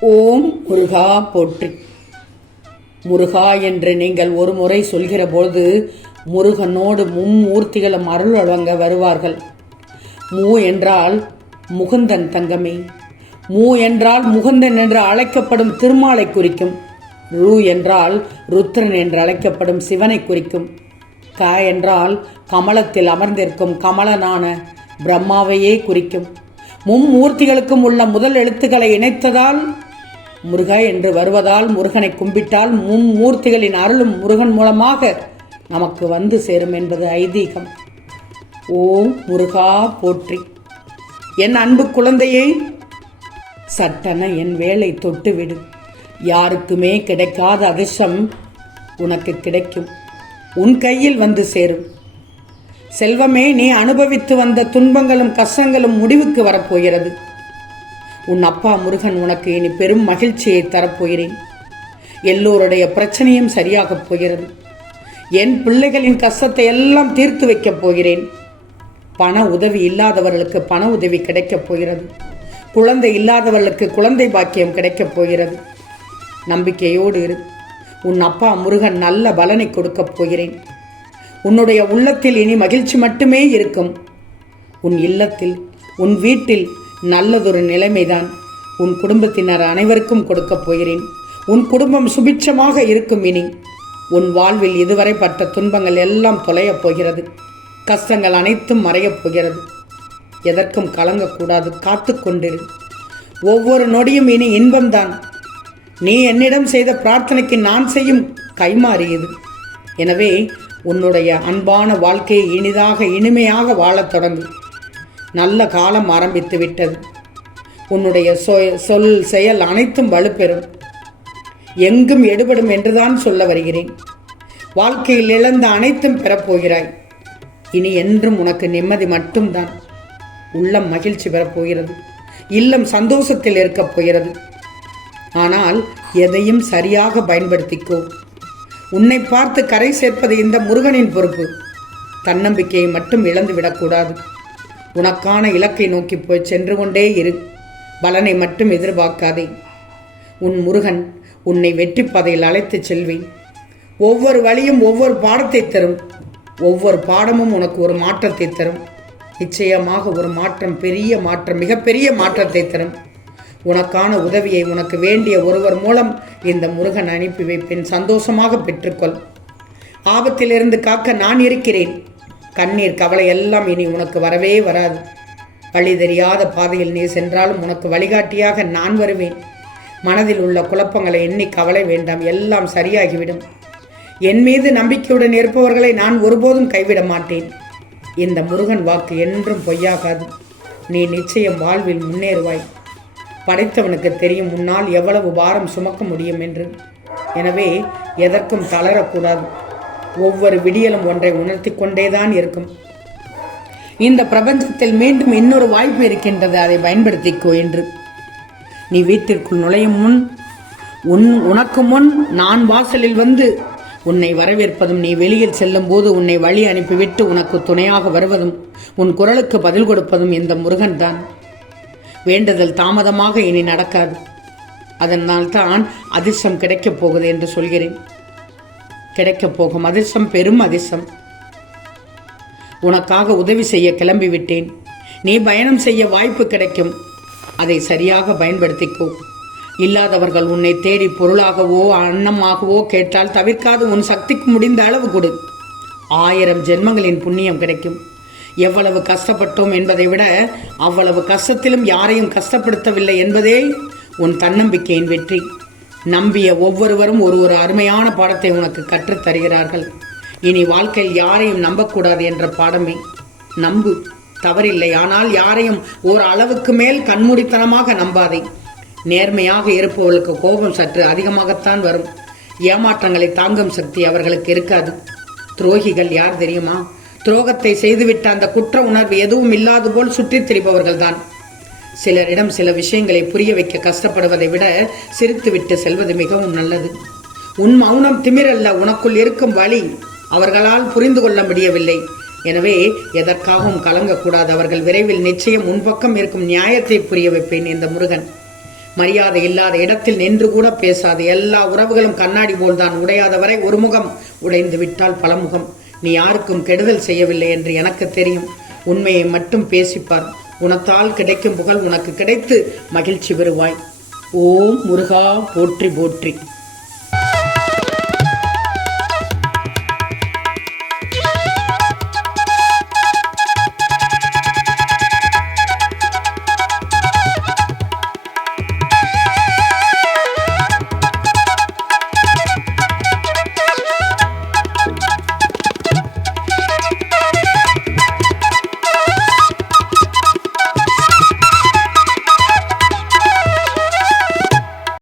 ஓம் முருகா போற்றி. முருகா என்று நீங்கள் ஒரு முறை சொல்கிற பொழுது முருகனோடு மும்மூர்த்திகளும் அருள் வழங்க வருவார்கள். மூ என்றால் முகுந்தன் தங்கமே. மூ என்றால் முகுந்தன் என்று அழைக்கப்படும் திருமாலை குறிக்கும். ரு என்றால் ருத்ரன் என்று அழைக்கப்படும் சிவனை குறிக்கும். க என்றால் கமலத்தில் அமர்ந்திருக்கும் கமலனான பிரம்மாவையே குறிக்கும். மும்மூர்த்திகளுக்கும் உள்ள முதல் எழுத்துக்களை இணைத்ததால் முருக என்று வருவதால் முருகனை கும்பிட்டால் மும்மூர்த்திகளின் அருளும் முருகன் மூலமாக நமக்கு வந்து சேரும் என்பது ஐதீகம். ஓம் முருகா போற்றி. என் அன்பு குழந்தையை சட்டன என் வேலை தொட்டுவிடு. யாருக்குமே கிடைக்காத அதிர்ஷ்டம் உனக்கு கிடைக்கும். உன் கையில் வந்து சேரும். செல்வமே நீ அனுபவித்து வந்த துன்பங்களும் கஷ்டங்களும் முடிவுக்கு வரப்போகிறது. உன் அப்பா முருகன் உனக்கு இனி பெரும் மகிழ்ச்சியை தரப்போகிறேன். எல்லோருடைய பிரச்சனையும் சரியாகப் போகிறது. என் பிள்ளைகளின் கஷ்டத்தை எல்லாம் தீர்த்து வைக்கப் போகிறேன். பண உதவி இல்லாதவர்களுக்கு பண உதவி கிடைக்கப் போகிறது. குழந்தை இல்லாதவர்களுக்கு குழந்தை பாக்கியம் கிடைக்கப் போகிறது. நம்பிக்கையோடு இரு. உன் அப்பா முருகன் நல்ல பலனை கொடுக்கப் போகிறேன். உன்னுடைய உள்ளத்தில் இனி மகிழ்ச்சி மட்டுமே இருக்கும். உன் இல்லத்தில் உன் வீட்டில் நல்லதொரு நிலைமைதான் உன் குடும்பத்தினர் அனைவருக்கும் கொடுக்கப் போகிறேன். உன் குடும்பம் சுபிட்சமாக இருக்கும் இனி. உன் வாழ்வில் இதுவரை பட்ட துன்பங்கள் எல்லாம் தொலையப் போகிறது. கஷ்டங்கள் அனைத்தும் மறையப் போகிறது. எதற்கும் கலங்கக்கூடாது காத்து கொண்டிரு. ஒவ்வொரு நொடியும் இனி இன்பம்தான். நீ என்னிடம் செய்த பிரார்த்தனைக்கு நான் செய்யும் கைமாறியது எனவே உன்னுடைய அன்பான வாழ்க்கையை இனிதாக இனிமையாக வாழத் தொடங்கு. நல்ல காலம் ஆரம்பித்து விட்டது. உன்னுடைய சொ- சொல் செயல் அனைத்தும் வலுப்பெறும். எங்கும் எடுபடும் என்றுதான் சொல்ல வருகிறேன். வாழ்க்கையில் இழந்த அனைத்தும் பெறப்போகிறாய். இனி என்றும் உனக்கு நிம்மதி மட்டும்தான். உள்ளம் மகிழ்ச்சி பெறப்போகிறது. இல்லம் சந்தோஷத்தில் இருக்கப் போகிறது. ஆனால் எதையும் சரியாக பயன்படுத்திக்கோ. உன்னை பார்த்து கரை சேர்ப்பது இந்த முருகனின் பொறுப்பு. தன்னம்பிக்கையை மட்டும் இழந்து விடக்கூடாது. உனக்கான இலக்கை நோக்கி போய் சென்று கொண்டே இரு. பலனை மட்டும் எதிர்பார்க்காதே. உன் முருகன் உன்னை வெற்றி பாதையில் அழைத்துச் செல்வேன். ஒவ்வொரு வழியும் ஒவ்வொரு பாடத்தை தரும். ஒவ்வொரு பாடமும் உனக்கு ஒரு மாற்றத்தை தரும். நிச்சயமாக ஒரு மாற்றம் பெரிய மாற்றம் மிகப்பெரிய மாற்றத்தை தரும். உனக்கான உதவியை உனக்கு வேண்டிய ஒருவர் மூலம் இந்த முருகன் அனுப்பி வைப்பேன். சந்தோஷமாக பெற்றுக்கொள். ஆபத்திலிருந்து காக்க நான் இருக்கிறேன். கண்ணீர் கவலை எல்லாம் இனி உனக்கு வரவே வராது. வழி தெரியாத பாதையில் நீ சென்றாலும் உனக்கு வழிகாட்டியாக நான் வருவேன். மனதில் உள்ள குழப்பங்களை எண்ணி கவலை வேண்டாம் எல்லாம் சரியாகிவிடும். என் மீது நம்பிக்கையுடன் இருப்பவர்களை நான் ஒருபோதும் கைவிட மாட்டேன். இந்த முருகன் வாக்கு என்றும் பொய்யாகாது. நீ நிச்சயம் வாழ்வில் முன்னேறுவாய். படைத்தவனுக்கு தெரியும் முன்னால் எவ்வளவு பாரம் சுமக்க முடியும் என்று. எனவே எதற்கும் தளரக்கூடாது. ஒவ்வொரு விடியலும் ஒன்றை உணர்த்தி கொண்டேதான் இருக்கும். இந்த பிரபஞ்சத்தில் மீண்டும் இன்னொரு வாய்ப்பு இருக்கின்றது அதை பயன்படுத்திக்கோ என்று. நீ வீட்டிற்குள் நுழையும் முன் உன் உனக்கு முன் நான் வாசலில் வந்து உன்னை வரவேற்பதும் நீ வெளியில் செல்லும் போது உன்னை வழி அனுப்பிவிட்டு உனக்கு துணையாக வருவதும் உன் குரலுக்கு பதில் கொடுப்பதும் இந்த முருகன்தான். வேண்டுதல் தாமதமாக இனி நடக்காது. அதனால் தான் அதிர்ஷ்டம் கிடைக்கப் போகுது என்று சொல்கிறேன். கிடைக்கப் போகும் அதிர்ஷ்டம் பெரும் அதிர்ஷ்டம் உனக்காக உதவி செய்ய கிளம்பிவிட்டேன். நீ பயணம் செய்ய வாய்ப்பு கிடைக்கும். அதை சரியாக பயன்படுத்திக்கோ. இல்லாதவர்கள் உன்னை தேடி பொருளாகவோ அன்னமாகவோ கேட்டால் தவிர்க்காது. உன் சக்திக்கு முடிந்த அளவு கொடு. ஆயிரம் ஜென்மங்களின் புண்ணியம் கிடைக்கும். எவ்வளவு கஷ்டப்பட்டோம் என்பதை விட அவ்வளவு கஷ்டத்திலும் யாரையும் கஷ்டப்படுத்தவில்லை என்பதே உன் தன்னம்பிக்கையின் வெற்றி. நம்பிய ஒவ்வொருவரும் ஒரு ஒரு அருமையான பாடத்தை உனக்கு கற்றுத் தருகிறார்கள். இனி வாழ்க்கையில் யாரையும் நம்பக்கூடாது என்ற பாடமே. நம்பு. தவறில்லை. ஆனால் யாரையும் ஒரு அளவுக்கு மேல் கண்மூடித்தனமாக நம்பாதே. நேர்மையாக இருப்பவர்களுக்கு கோபம் சற்று அதிகமாகத்தான் வரும். ஏமாற்றங்களை தாங்கும் சக்தி அவர்களுக்கு இருக்காது. துரோகிகள் யார் தெரியுமா? துரோகத்தை செய்துவிட்ட அந்த குற்ற உணர்வு எதுவும் இல்லாது போல் சுற்றித் திரிபவர்கள்தான். சிலரிடம் சில விஷயங்களை புரிய வைக்க கஷ்டப்படுவதை விட சிரித்துவிட்டு செல்வது மிகவும் நல்லது. உன் மௌனம் திமிரல்ல உனக்குள் இருக்கும் வழி அவர்களால் புரிந்து கொள்ள முடியவில்லை. எனவே எதற்காகவும் கலங்கக்கூடாது. அவர்கள் விரைவில் நிச்சயம் முன்பக்கம் இருக்கும் நியாயத்தை புரிய வைப்பேன் இந்த முருகன். மரியாதை இல்லாத இடத்தில் நின்று கூட பேசாது. எல்லா உறவுகளும் கண்ணாடி போல்தான் உடையாத வரை ஒரு முகம் உடைந்து விட்டால் பலமுகம். நீ யாருக்கும் கெடுதல் செய்யவில்லை என்று எனக்கு தெரியும். உண்மையை மட்டும் பேசிப்பார். உனத்தால் கிடைக்கும் புகழ் உனக்கு கிடைத்து மகிழ்ச்சி பெறுவாய். ஓம் முருகா போற்றி போற்றி.